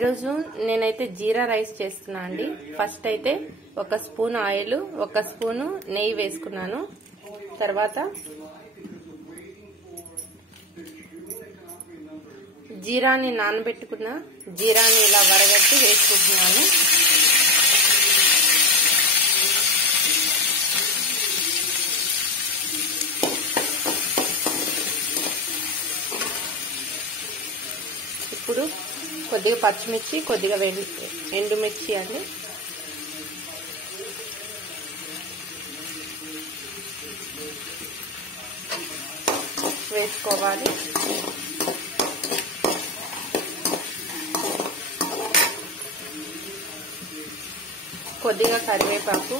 ఈరోజు నేనైతే జీరా రైస్ చేస్తున్నా అండి. ఫస్ట్ అయితే 1 స్పూన్ ఆయిల్ 1 స్పూను నెయ్యి వేసుకున్నాను. తర్వాత జీరాని నానబెట్టుకున్న జీరాని ఇలా వడగట్టి వేసుకుంటున్నాను. ఇప్పుడు కొద్దిగా పచ్చిమిర్చి, కొద్దిగా ఎండుమిర్చి అండి. వేసుకోవాలి. కొద్దిగా కరివేపాకు,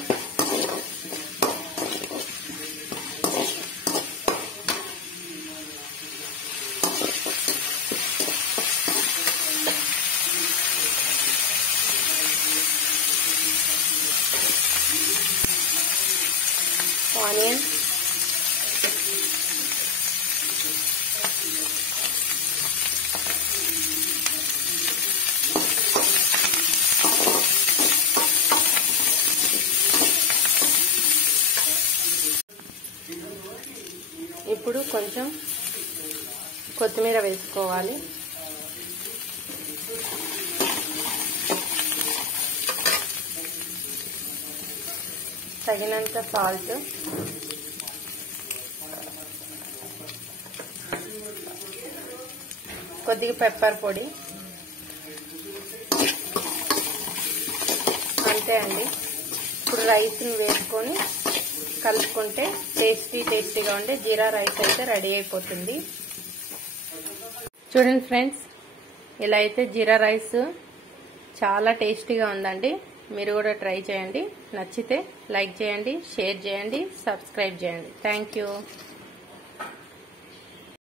ఆనియన్, ఇప్పుడు కొంచెం కొత్తిమీర వేసుకోవాలి. తగినంత సాల్ట్, కొద్దిగా పెప్పర్ పొడి, అంతే అండి. ఇప్పుడు రైస్ని వేసుకొని కలుపుకుంటే టేస్టీగా ఉండే జీరా రైస్ అయితే రెడీ అయిపోతుంది. చూడండి ఫ్రెండ్స్, ఇలా అయితే జీరా రైస్ చాలా టేస్టీగా ఉందండి. మీరు కూడా ట్రై చేయండి. నచ్చితే లైక్ చేయండి, షేర్ చేయండి, సబ్స్క్రైబ్ చేయండి. Thank you.